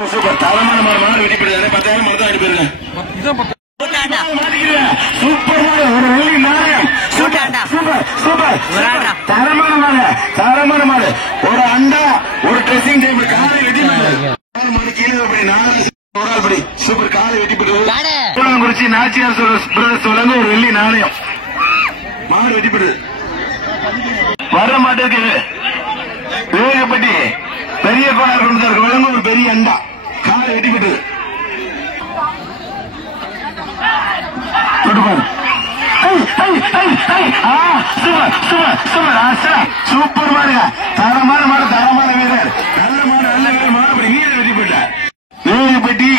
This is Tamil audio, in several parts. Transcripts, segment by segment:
சூப்பர் தரமான மாடு வெட்டி போயிருக்காரு. 10,000 மாடு தான் வெட்டி போயிருக்காங்க. சூப்பர் ஒரு வெள்ளி நாணயம். சூப்பர் சூப்பர் தரமான மாடு தரமான மாடு. ஒரு அண்டா ஒரு ட்ரெஸ்ஸிங் டேபிள் காலை வெட்டி மாடு கீழே படி சூப்பர் காலை வெட்டி போயிட்டு குறிச்சி நாச்சியார் பிரதர்ஸ் வழங்க ஒரு வெள்ளி நாணயம் மாடு வெட்டி போயிடுது. வர்ற மாட்டுக்கு வேகப்பட்டி பெரிய கோளாறு கொண்டு வழங்க ஒரு பெரிய அண்டா காலை வெட்டி போயிட்டு சூப்பர் மாடுங்க தரமான மாடு தரமான வீரர் நல்ல மாடு நல்ல வீரர் மாடு வீரர் வெட்டி போயிட்டார். வேகப்பட்டி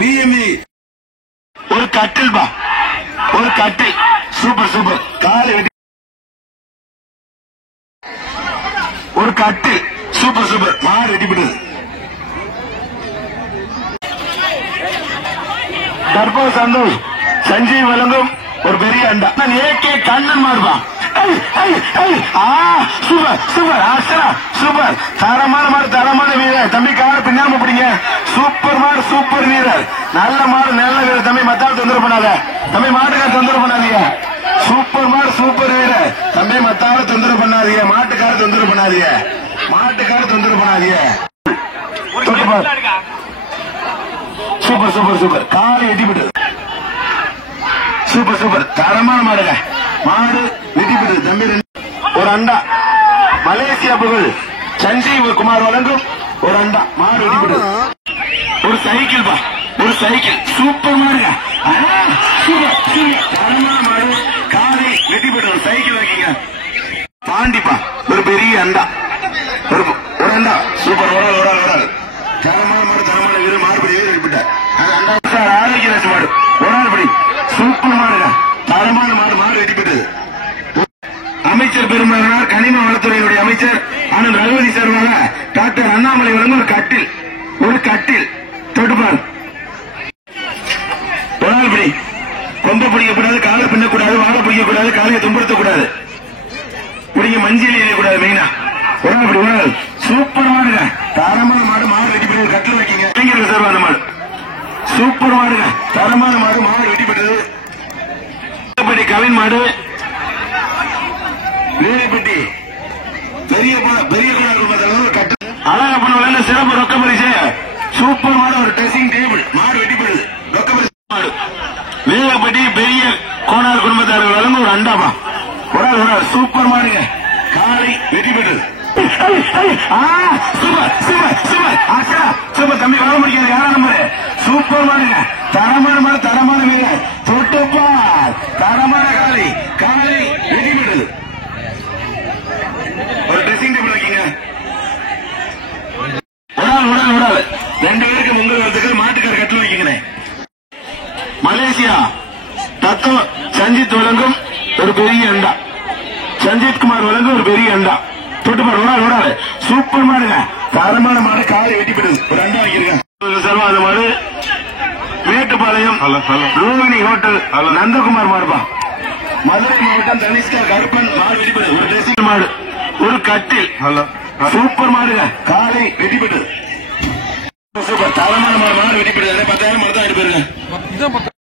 பிஎம்இ ஒரு கட்டில் பா ஒரு கட்டில் சூப்பர் சூப்பர் காலை வெட்டி ஒரு கட்டில் சூப்பர் சூப்பர் மாடு வெட்டி போயிட்டது. தற்போது சந்தோஷ் சஞ்சீவ் வழங்கும் ஒரு பெரிய அண்டா ஏகே கண்ணன் மாடுபா சூப்பர் சூப்பர் சூப்பர் தரமான மாடு தரமான வீரர் தம்பி கார பின்னாம பிடிங்க. சூப்பர் மாடு சூப்பர் வீரர் நல்ல மாடு நல்ல வீரர் தம்பி மத்தால தொந்தரவு பண்ணாத தம்பி மாட்டுக்கார தொந்தரவு பண்ணாதீங்க. சூப்பர் மாடு சூப்பர் வீரர் தம்பி மத்தால தொந்தரவு பண்ணாதீங்க மாட்டுக்கார தொந்தரவு பண்ணாதீங்க மாட்டுக்கார தொந்தரவு பண்ணாதீங்க. சூப்பர் சூப்பர் சூப்பர் காலை வெட்டி விட்டு சூப்பர் சூப்பர் தரமான மாடுங்க மாடு வெட்டி விட்டு தம்பி ஒரு அண்டா மலேசியா புகழ் சஞ்சீவ் குமார் வழங்கும் ஒரு அண்டா மாடு வெட்டி விட்டு ஒரு சைக்கிள் பா ஒரு சைக்கிள் சூப்பர் மாடுங்க தரமான மாடு காலை வெட்டி விட்டு ஒரு சைக்கிள் வைக்கீங்க. பாண்டிப்பா ஒரு பெரிய அண்டா ஒரு அண்டா சூப்பர் ஒரு ஆள் தரமான மாடு தரமான வீரர் மாறுபடி வீரர் விட்டார். ஆரோக்கியராஜ் மாடு ஒரு ஆள் படி சூப்பர் மாடுங்க தரமான மாடு மாடு வெட்டி போயிட்டது. அமைச்சர் பெருமகனார் கனிம வளத்துறையினுடைய அமைச்சர் அண்ணன் ரகுபதி சார்பாக டாக்டர் அண்ணாமலை வழங்க ஒரு கட்டில் தொட்டுப்பார் ஒரு ஆள் படி கொம்ப பிடிக்கக்கூடாது காலை பின்னக்கூடாது வாழை பிடிக்கக்கூடாது காலையை துன்படுத்தக்கூடாது பிடிக்க மஞ்சள் எரியக்கூடாது மெயினா ஒரு ஆள் படி ஒரு ஆள் சூப்பர் மாடுங்க தரமான மாடு மாடு வெட்டி போய் கட்டில் வைக்கீங்க இளைஞர்கள் சார்பான மாடு சூப்பர் மாடுங்க தரமான மாடு மாடு வெட்டி போட்டது. கவின் மாடு வேலைப்பட்டி பெரிய கட்டு அழகா பண்ண சிறப்பு ரொக்க பரிசு சூப்பர் மாடு ஒரு ட்ரெஸ்ஸிங் டேபிள் மாடு வெட்டி போடுது ரொக்க பரிசு மாடு வேலைப்பட்டி பெரிய கோனார் குடும்பத்தார்கள் வழங்க ஒரு அண்டாபா ஒரு ஆள் சூப்பர் மாடுங்க காலை வெட்டி போட்டது. சூப்பர் தம்பி வர முடியாது யாரா நம்பரு சூப்பர் மாடுங்க தரமான மாடு தரமான வீரர் தொட்டுப்பார் தரமான காலை வெட்டி போடுது ஒரு ட்ரெஸ்ஸிங் டேபிள் வைக்கீங்க. ஒரு ஆள் 2 பேருக்கு பொங்கல் வரத்துக்கு மாட்டுக்கார கட்டில் வைக்கீங்க. மலேசியா தத்தோ சஞ்சித் வழங்கும் ஒரு பெரிய அண்டா சஞ்சித் குமார் வழங்கும் ஒரு பெரிய அண்டா தொட்டுப்பார் ஒரு ஆள் சூப்பர் மாடுங்க தரமான மாடு காலை வெட்டி போடுது ஒரு அண்டா வைக்கிறேன் சர்வாத மாடு மேட்டுப்பாளையம் ரோகிணி ஹோட்டல் நந்தகுமார் மாடுபா மதுரை மாவட்டம் தனிஷ்கர் கருப்பன் மாடு வெட்டி போடுது ஒரு ட்ரெஸ்ஸிங் மாடு ஒரு கட்டில் சூப்பர் மாடுங்க காலை வெட்டி போடுது சூப்பர் தரமான மாடு வெட்டி போடுது 10,000 மாடு தான் வெட்டி போயிருங்க.